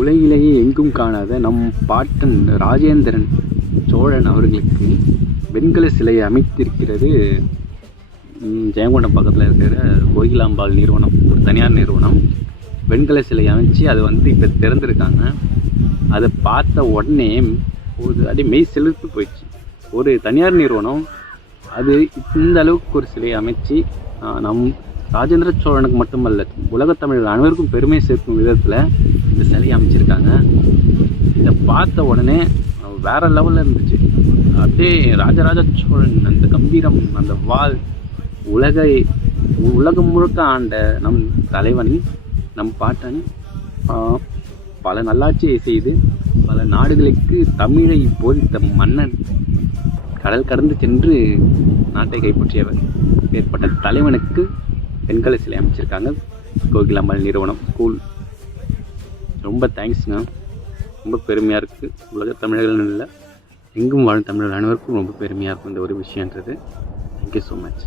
உலகிலேயே எங்கும் காணாத நம் பாட்டன் ராஜேந்திரன் சோழன் அவர்களுக்கு வெண்கல சிலையை அமைத்திருக்கிறது ஜெயங்கொண்டம் பக்கத்தில் இருக்கிற கோகிலாம்பாள் நிறுவனம், ஒரு தனியார் நிறுவனம். வெண்கல சிலை அமைச்சு அது இப்போ திறந்துருக்காங்க. அதை பார்த்த உடனே அப்படியே மெய் செலுத்து போயிடுச்சு. ஒரு தனியார் நிறுவனம் அது இந்த அளவுக்கு ஒரு சிலையை அமைச்சு நம் ராஜேந்திர சோழனுக்கு மட்டுமல்ல, உலகத்தமிழர்கள் அனைவருக்கும் பெருமை சேர்க்கும் விதத்தில் இந்த சிலையை அமைச்சிருக்காங்க. இதை பார்த்த உடனே வேறு லெவலில் இருந்துச்சு. அப்படியே ராஜராஜ சோழன் அந்த கம்பீரம், அந்த வாள், உலகம் முழுக்க ஆண்ட நம் தலைவன், நம் பாட்டன் பல நல்லாட்சியை செய்து பல நாடுகளுக்கு தமிழை போதித்த மன்னன், கடல் கடந்து சென்று நாட்டை கைப்பற்றியவர். ஏற்பட்ட தலைவனுக்கு வெண்கல சிலை அமைச்சிருக்காங்க கோகிலாம்பாள் நிறுவனம் ஸ்கூல். ரொம்ப தேங்க்ஸுங்க. ரொம்ப பெருமையாக இருக்குது. உலக தமிழர்கள் இல்லை, எங்கும் வாழும் தமிழர்கள் அனைவருக்கும் ரொம்ப பெருமையாக இருக்கும் இந்த ஒரு விஷயன்றது. Thank you so much.